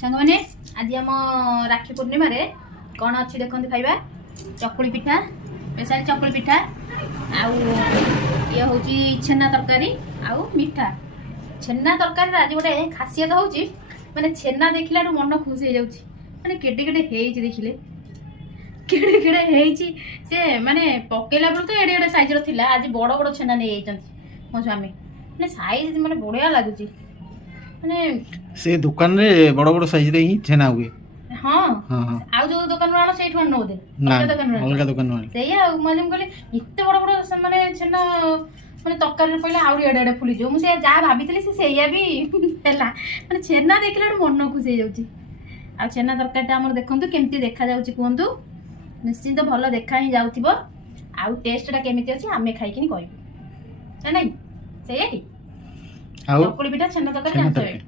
सांग मैंने आज आम राखी पूर्णिम कौन अच्छी देखते खाइबा चकुली पिठा स्पेशल चकुली पिठा आउ ये हूँ छेना तरकारी आउ मिठा छेना तरकारी आज गोटे खासियत हूँ माने छेना देखला मन खुश हो जाऊँ माने केटे केटे देखिले केड़े केड़े से माने पकेला बेलू तो एडे एडे साइज रा आज बड़ बड़ छेना नहीं मो स्वामी माने साइज माने बढ़िया लगुच माने से दुकान रे बड़ बड़ साइज रे ही छेना हुए हाँ आ जो दुकान वाला सेठ वन नौ दे अलग दुकान वाला सही आ मजे कहले इत्ते बड़ बड़ माने छेना माने तरकारी रे पहिले आउरी एडे एडे फुली जो मु से जा भाबितली से सेया भी हैला माने छेना देखला मन खुश हो जाउची आ छेना तरकारीटा हमर देखंतु केमती देखा जाउची कोंतु निश्चिंत भल देखा ही जाउथिबो आ टेस्टटा केमिति अछि आमे खाइ किनी कहबो नै सही है कि चकुली पिठा छेना तरकारी